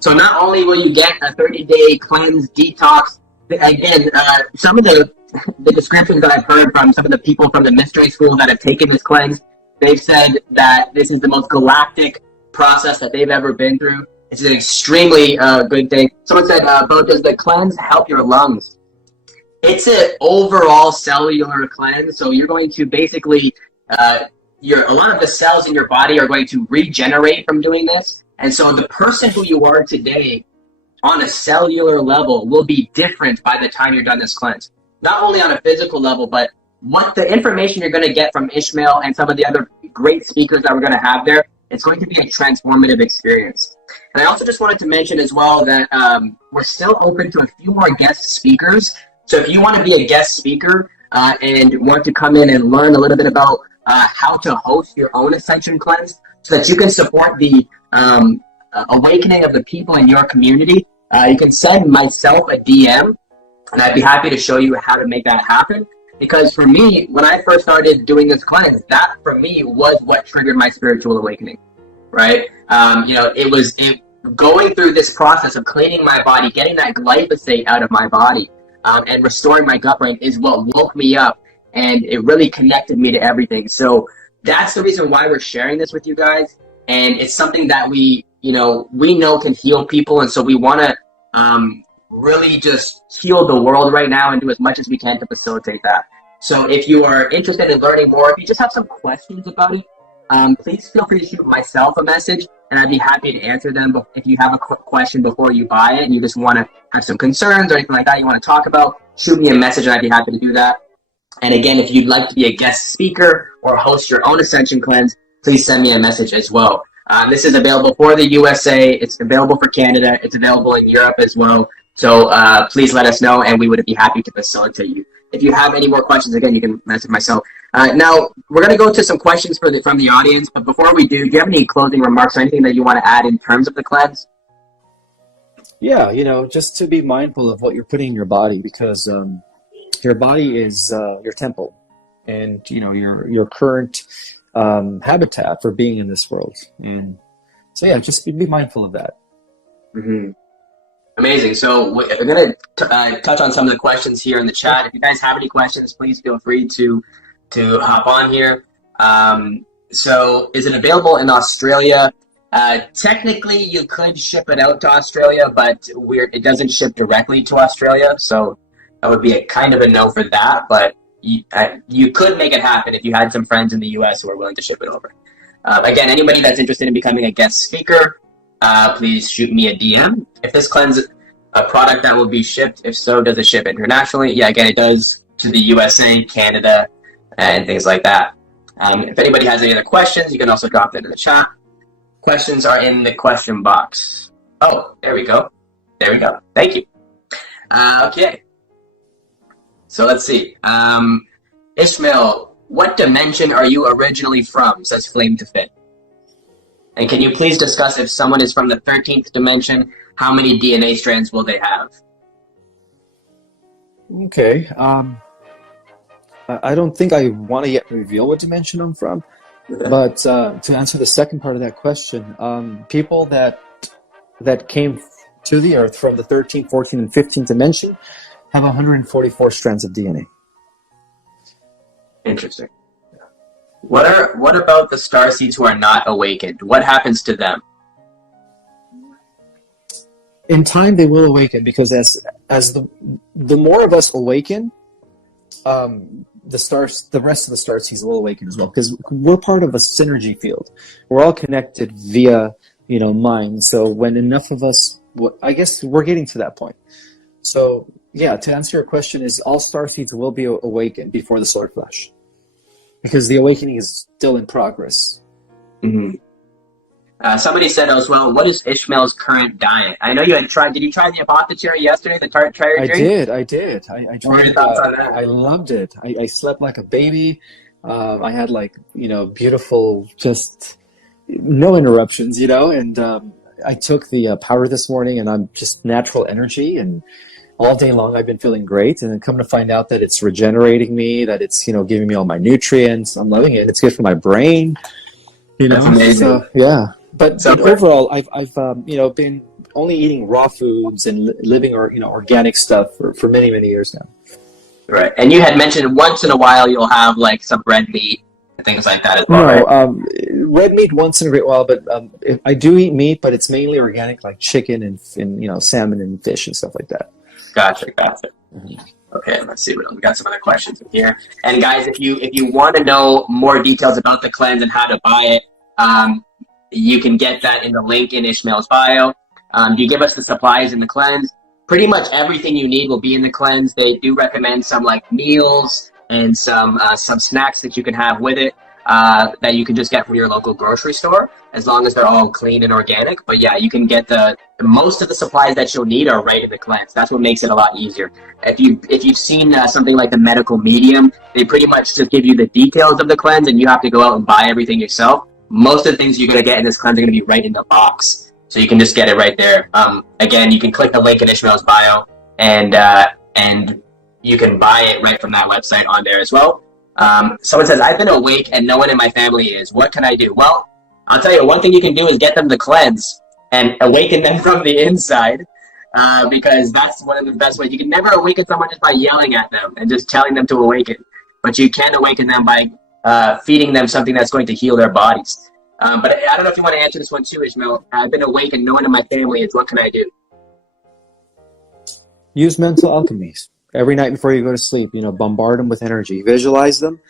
So not only will you get a 30-day cleanse detox, again, some of the descriptions that I've heard from some of the people from the mystery school that have taken this cleanse, they've said that this is the most galactic process that they've ever been through. It's an extremely good thing. Someone said, Bo, does the cleanse help your lungs? It's an overall cellular cleanse. So you're going to basically, a lot of the cells in your body are going to regenerate from doing this. And so the person who you are today on a cellular level will be different by the time you're done this cleanse. Not only on a physical level, but what the information you're going to get from Ismael and some of the other great speakers that we're going to have there, it's going to be a transformative experience. And I also just wanted to mention as well that we're still open to a few more guest speakers. So if you want to be a guest speaker and want to come in and learn a little bit about how to host your own Ascension Cleanse so that you can support the awakening of the people in your community, you can send myself a DM, and I'd be happy to show you how to make that happen. Because for me, when I first started doing this cleanse, that for me was what triggered my spiritual awakening, right? Going through this process of cleaning my body, getting that glyphosate out of my body, and restoring my gut brain is what woke me up, and it really connected me to everything. So that's the reason why we're sharing this with you guys, and it's something that we know can heal people, and so we want to really just heal the world right now and do as much as we can to facilitate that. So if you are interested in learning more, if you just have some questions about it, please feel free to shoot myself a message, and I'd be happy to answer them. But if you have a quick question before you buy it and you just want to have some concerns or anything like that you want to talk about, shoot me a message and I'd be happy to do that. And again, if you'd like to be a guest speaker or host your own Ascension Cleanse, please send me a message as well. This is available for the USA. It's available for Canada. It's available in Europe as well. So please let us know, and we would be happy to facilitate you. If you have any more questions, again, you can message myself. Now, we're going to go to some questions from the audience, but before we do you have any closing remarks or anything that you want to add in terms of the cleanse? Yeah, just to be mindful of what you're putting in your body, because your body is your temple and, your current habitat for being in this world. And so, yeah, just be mindful of that. Mm-hmm. Amazing. So we're going to touch on some of the questions here in the chat. If you guys have any questions, please feel free to hop on here. So is it available in Australia? Technically, you could ship it out to Australia, but it doesn't ship directly to Australia. So that would be a kind of a no for that. But you could make it happen if you had some friends in the US who are willing to ship it over. Again, anybody that's interested in becoming a guest speaker, please shoot me a DM. If this cleanse is a product that will be shipped, if so, does it ship internationally? Yeah, again, it does to the USA, Canada, and things like that. If anybody has any other questions, you can also drop them in the chat. Questions are in the question box. Oh, there we go. There we go. Thank you. Okay. So let's see. Ismael, what dimension are you originally from? Says Flame to Fit. And can you please discuss if someone is from the 13th dimension, how many DNA strands will they have? Okay. I don't think I want to yet reveal what dimension I'm from. But to answer the second part of that question, people that came to the Earth from the 13th, 14th, and 15th dimension have 144 strands of DNA. Interesting. What about the starseeds who are not awakened? What happens to them? In time, they will awaken, because as the more of us awaken, the rest of the starseeds will awaken as well, because we're part of a synergy field. We're all connected via mind. So when enough of us, I guess we're getting to that point. So yeah, to answer your question, is all starseeds will be awakened before the solar flash, because the awakening is still in progress. Mm-hmm. Somebody said as well, what is Ishmael's current diet? I know you had tried. Did you try the apothecary yesterday, the tart drink? I did. I tried. What are your thoughts on that? I loved it. I slept like a baby. I had beautiful, just no interruptions, and I took the powder this morning, and I'm just natural energy, and all day long I've been feeling great. And then come to find out that it's regenerating me, that it's giving me all my nutrients. I'm loving it. It's good for my brain. That's amazing. So, yeah. But overall, I've been only eating raw foods and living organic stuff for many, many years now. Right. And you had mentioned once in a while you'll have some red meat and things like that as well, right? Red meat once in a great while, but I do eat meat, but it's mainly organic, like chicken and salmon and fish and stuff like that. Gotcha. Mm-hmm. Okay, let's see. We got some other questions in here. And guys, if you want to know more details about the cleanse and how to buy it, you can get that in the link in Ishmael's bio. You give us the supplies in the cleanse. Pretty much everything you need will be in the cleanse. They do recommend some meals and some snacks that you can have with it that you can just get from your local grocery store, as long as they're all clean and organic. But yeah, you can get most of the supplies that you'll need are right in the cleanse. That's what makes it a lot easier. If you've seen something like the medical medium, they pretty much just give you the details of the cleanse, and you have to go out and buy everything yourself. Most of the things you're going to get in this cleanse are going to be right in the box. So you can just get it right there. Again, you can click the link in Ishmael's bio, and you can buy it right from that website on there as well. Someone says, I've been awake and no one in my family is. What can I do? Well, I'll tell you, one thing you can do is get them to cleanse and awaken them from the inside, because that's one of the best ways. You can never awaken someone just by yelling at them and just telling them to awaken. But you can awaken them by feeding them something that's going to heal their bodies. But I don't know if you want to answer this one too, Ishmael. I've been awake and no one in my family is. What can I do? Use mental alchemies. Every night before you go to sleep, bombard them with energy. Visualize them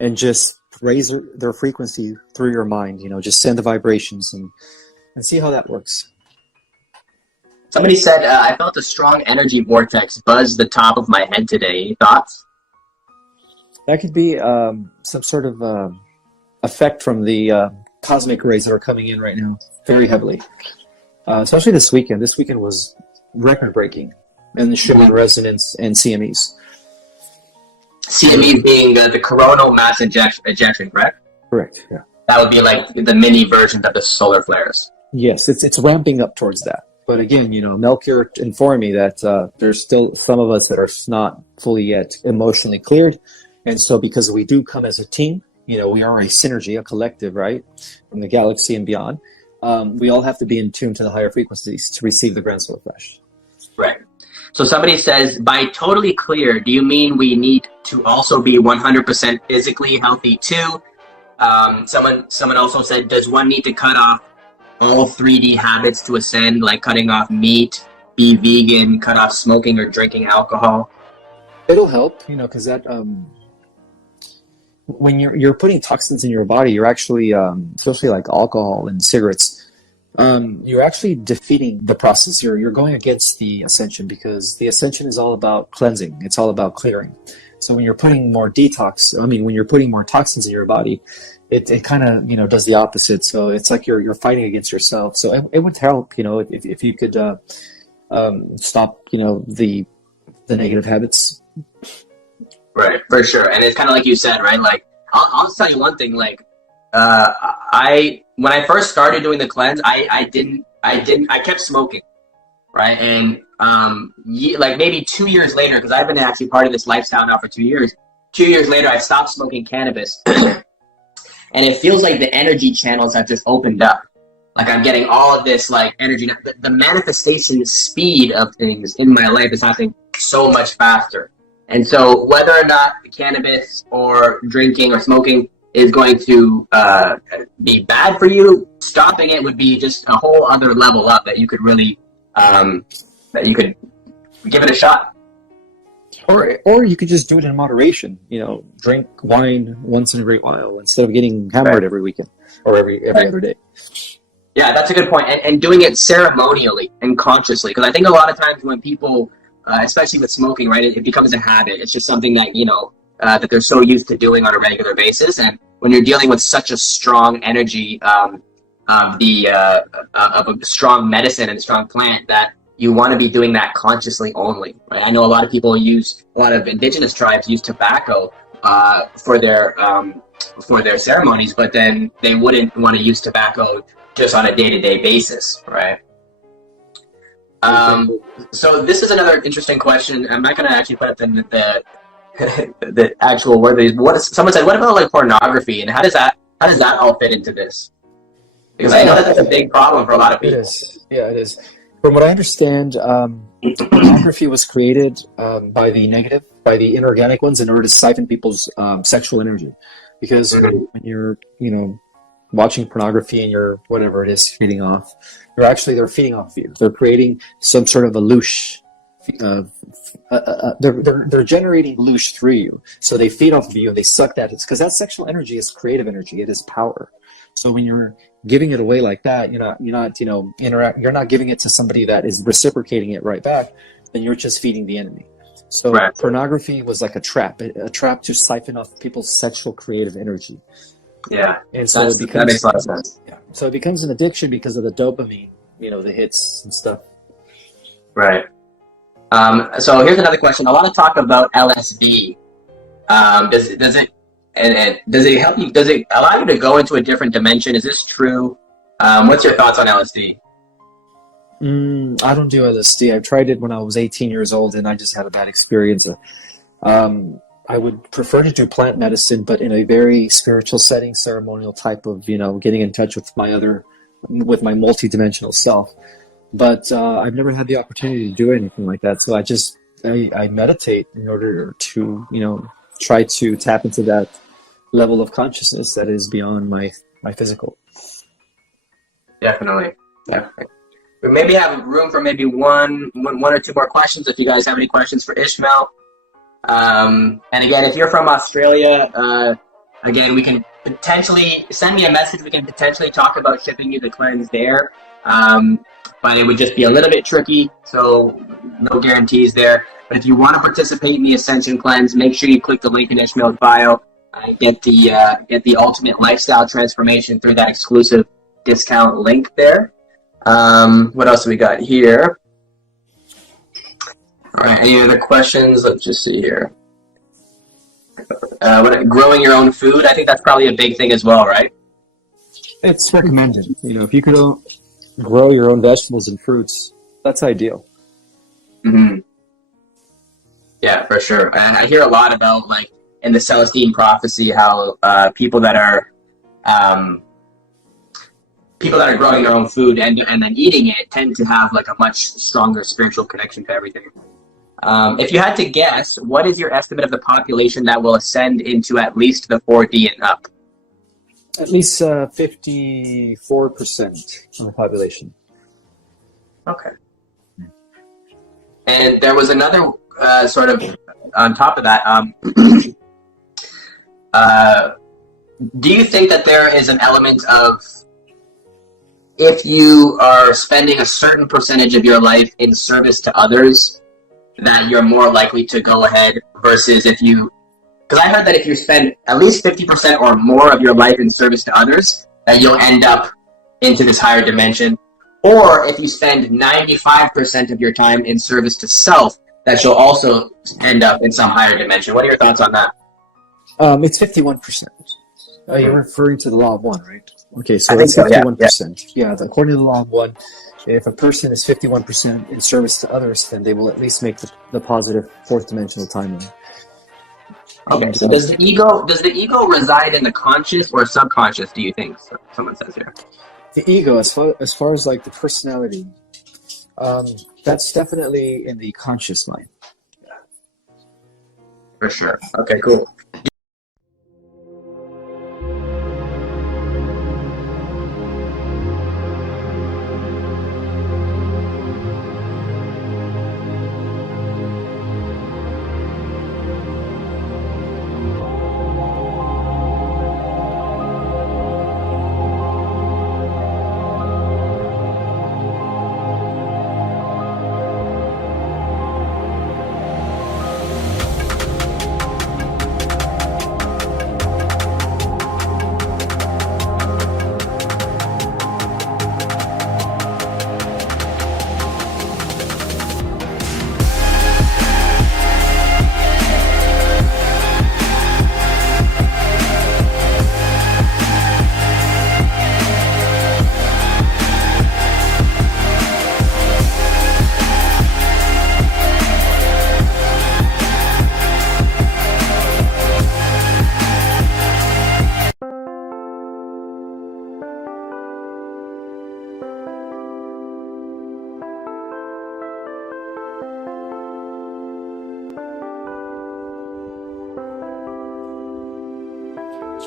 and just raise their frequency through your mind. Just send the vibrations and see how that works. Somebody said, I felt a strong energy vortex buzz the top of my head today. Any thoughts? That could be some sort of effect from the cosmic rays that are coming in right now very heavily. Especially this weekend. This weekend was record-breaking in the Schumann resonance and CMEs. CME being the coronal mass ejection, correct? Correct, yeah. That would be like the mini version of the solar flares. Yes, it's ramping up towards that. But again, Melchior informed me that there's still some of us that are not fully yet emotionally cleared. And so because we do come as a team, we are a synergy, a collective, right, from the galaxy and beyond, we all have to be in tune to the higher frequencies to receive the grand solar flash. Right. So somebody says, by totally clear, do you mean we need to also be 100% physically healthy too? Someone also said, does one need to cut off all 3D habits to ascend, like cutting off meat, be vegan, cut off smoking or drinking alcohol? It'll help, because that when you're putting toxins in your body, you're actually, especially like alcohol and cigarettes, you're actually defeating the process. You're going against the ascension, because the ascension is all about cleansing. It's all about clearing. So when you're putting more when you're putting more toxins in your body, it kind of, does the opposite. So it's like you're fighting against yourself. So it would help, if you could stop, the negative habits. Right, for sure. And it's kind of like you said, right? Like, I'll tell you one thing, like, when I first started doing the cleanse, I kept smoking, right? And maybe 2 years later, because I've been actually part of this lifestyle now for 2 years. 2 years later, I stopped smoking cannabis, and it feels like the energy channels have just opened up. Like I'm getting all of this energy. The manifestation speed of things in my life is happening so much faster. And so whether or not cannabis or drinking or smoking is going to be bad for you, stopping it would be just a whole other level up that you could really, that you could give it a shot. Or you could just do it in moderation. Drink wine once in a great while instead of getting hammered every weekend or every other day. Yeah, that's a good point. And doing it ceremonially and consciously, because I think a lot of times when people, especially with smoking, right, it becomes a habit. It's just something that that they're so used to doing on a regular basis. And when you're dealing with such a strong energy of a strong medicine and strong plant, that you want to be doing that consciously only, right? I know a lot of people a lot of indigenous tribes use tobacco for their ceremonies, but then they wouldn't want to use tobacco just on a day-to-day basis, right? So this is another interesting question. I'm not going to actually put up the actual word. Someone said, what about like pornography, and how does that all fit into this? Because I know that's a big problem for a lot of people. It is. Yeah, it is. From what I understand, pornography was created by the inorganic ones, in order to siphon people's sexual energy. Because when you're, watching pornography and you're, whatever it is, feeding off, they're feeding off you. They're creating some sort of a loosh. They're generating loosh through you. So they feed off of you and they suck that. It's because that sexual energy is creative energy. It is power. So when you're giving it away like that, you're not giving it to somebody that is reciprocating it right back, then you're just feeding the enemy. So pornography was like a trap to siphon off people's sexual creative energy. Yeah, and so that makes a lot of sense. Yeah. So it becomes an addiction because of the dopamine, the hits and stuff. Right. So here's another question. A lot of talk about LSD. Does it help you? Does it allow you to go into a different dimension? Is this true? What's your thoughts on LSD? I don't do LSD. I tried it when I was 18 years old, and I just had a bad experience. I would prefer to do plant medicine, but in a very spiritual setting, ceremonial type of, getting in touch with my multidimensional self. But I've never had the opportunity to do anything like that. So I meditate in order to, try to tap into that level of consciousness that is beyond my physical. Definitely. We maybe have room for maybe one or two more questions if you guys have any questions for Ismael. And again, if you're from Australia, again, we can potentially send me a message. We can potentially talk about shipping you the cleanse there. But it would just be a little bit tricky, so no guarantees there. But if you want to participate in the Ascension Cleanse, make sure you click the link in Ismael's bio. Get the ultimate lifestyle transformation through that exclusive discount link there. What else do we got here? All right, any other questions? Let's just see here. Growing your own food, I think that's probably a big thing as well, right? It's recommended. If you could grow your own vegetables and fruits, that's ideal. Mm-hmm. Yeah, for sure. I hear a lot about, like, in the Celestine prophecy, how people that are growing their own food and then eating it tend to have like a much stronger spiritual connection to everything. If you had to guess, what is your estimate of the population that will ascend into at least the 4D and up? At least 54% of the population. Okay. And there was another sort of on top of that. Do you think that there is an element of, if you are spending a certain percentage of your life in service to others, that you're more likely to go ahead versus if you... Because I heard that if you spend at least 50% or more of your life in service to others, that you'll end up into this higher dimension. Or if you spend 95% of your time in service to self, that you'll also end up in some higher dimension. What are your thoughts on that? It's 51%. You're referring to the law of one, right? Okay, so that's 51%. Yeah, according to the law of one, if a person is 51% in service to others, then they will at least make the positive fourth dimensional timeline. Okay, so does the ego reside in the conscious or subconscious, do you think? So someone says here. The ego, as far as like the personality, that's definitely in the conscious mind. For sure. Okay, cool.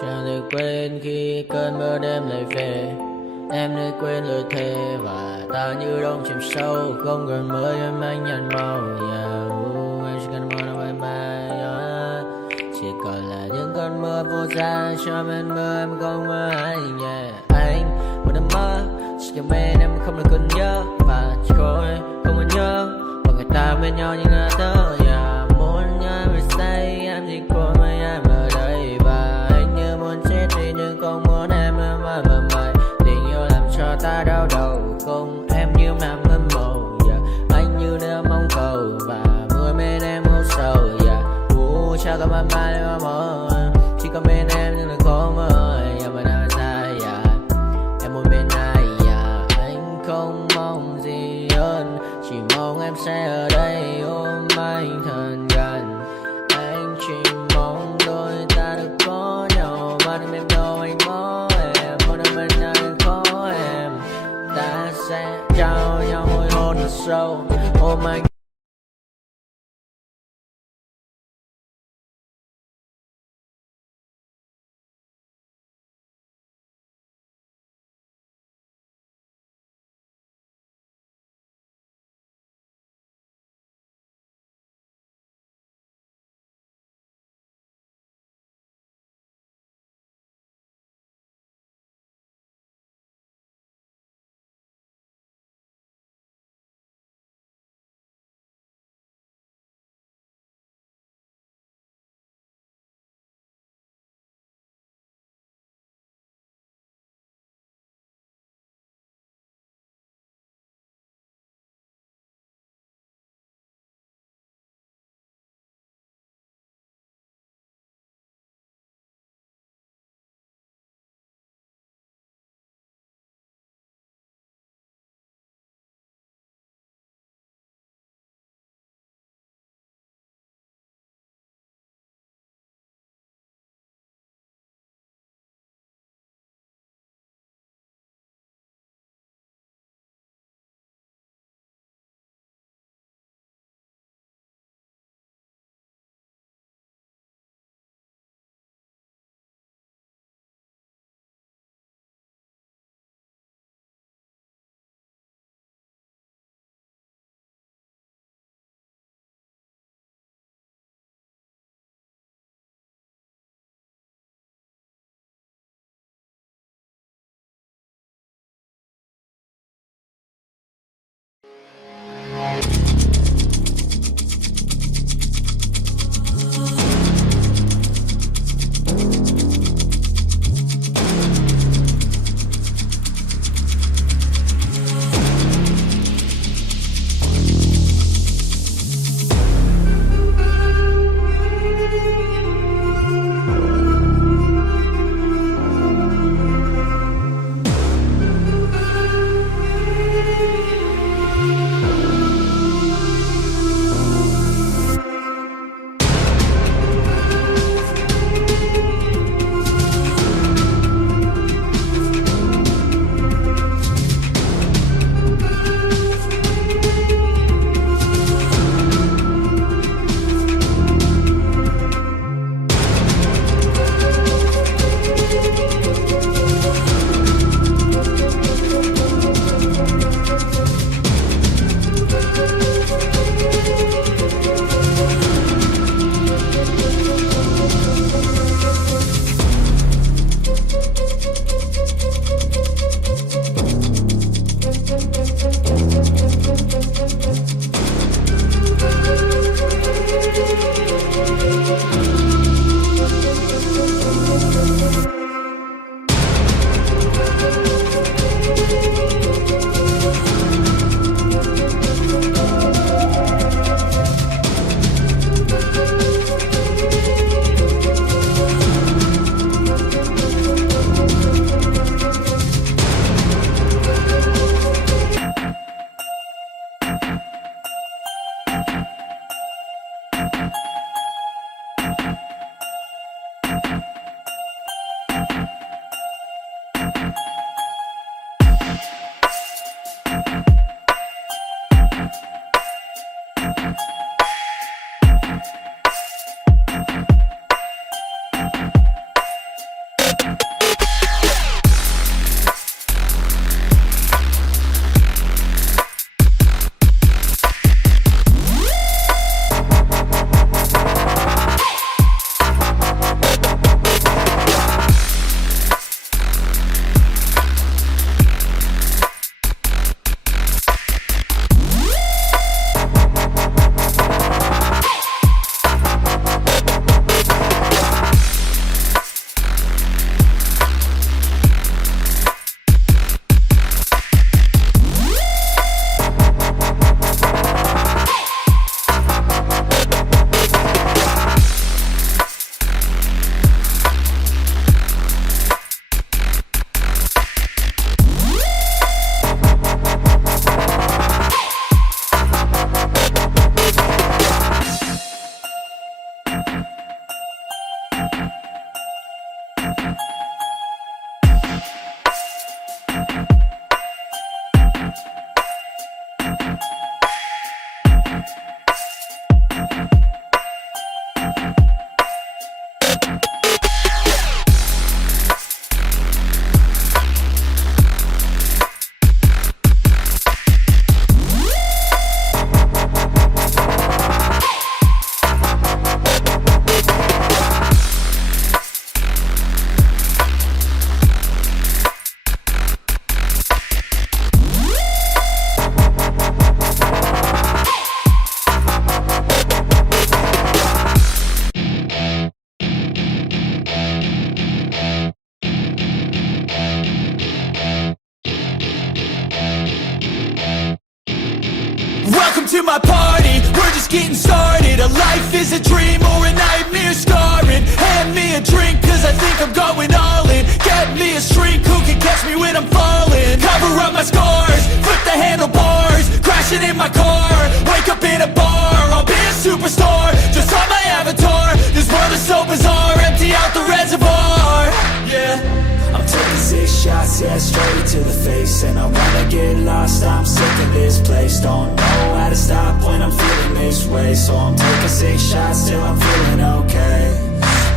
Chẳng thể quên khi cơn mưa đêm lại về, em đã quên lời thề và ta như đông chìm sâu, không còn mơ em anh nhận màu. Em chỉ cần mơ đâu em bay, chỉ còn là những cơn mưa vô giá cho bên mơ em không mơ anh. Anh một đêm mơ chỉ cần bên em không được cần nhớ và chỉ thôi không muốn nhớ và người ta bên nhau như ngã tơ. Muốn nhớ về say em chỉ còn với em ở đây và anh như muốn chết đi nhưng không muốn em mãi mãi. Tình yêu làm cho ta đau đầu, không em như mà mơ mộng. Anh như đeo mong cầu và mưa bên em hôn sầu. Chào các bạn mai mà mơ, chỉ có bên em nhưng là khó mơ. Mà đã ra em muốn bên ai. Anh không mong gì hơn, chỉ mong em sẽ ở đây ôm anh thật gần. Anh chỉ mong đôi ta được có nhau mà đừng em đâu anh có em. Một đêm bên anh có em, ta sẽ trao nhau môi hôn thật sâu ôm anh. getting started. A life is a dream or a nightmare scarring. Hand me a drink cause I think I'm going all in. Get me a shrink who can catch me when I'm falling. Cover up my scars, flip the handlebars, crashing in my car, wake up in a bar. I'll be a superstar, just on my avatar. This world is so bizarre, empty out the reservoir. Yeah, I'm taking 6 shots, yeah, straight to the face. And I wanna get lost, I'm sick of this place. Don't know how to stop when I'm feeling this way. So I'm taking 6 shots till I'm feeling okay.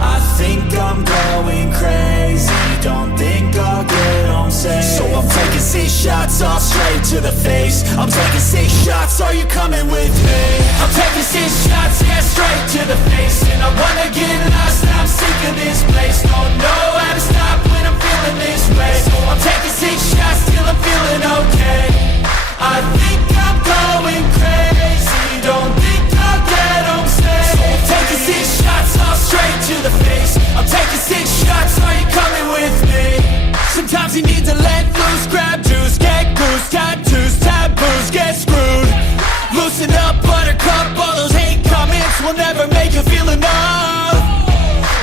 I think I'm going crazy, don't think I'll get home safe. So I'm taking 6 shots, all straight to the face. I'm taking 6 shots, are you coming with me? I'm taking 6 shots, yeah, straight to the face. And I wanna get lost, I'm sick of this place. Don't know how to stop when I'm feeling this way. So I'm taking 6 shots till I'm feeling okay. I think I'm going crazy, don't think I'll get home safe. So I'm taking 6 shots, all straight to the face. I'm taking 6 shots, are you coming with me? Sometimes you need to let loose, grab juice, get goose, tattoos, taboos, get screwed. Loosen up, buttercup, all those hate comments will never make you feel enough.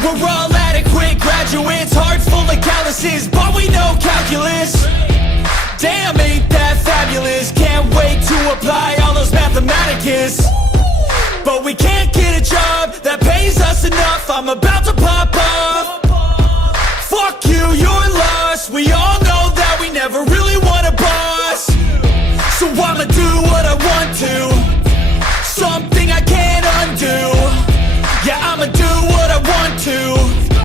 We're all adequate graduates, heart full of calluses, but we know calculus. Damn, ain't that fabulous? Can't wait to apply all those mathematicus. But we can't get a job that pays us enough. I'm about to pop up. Fuck you, you're lost. We all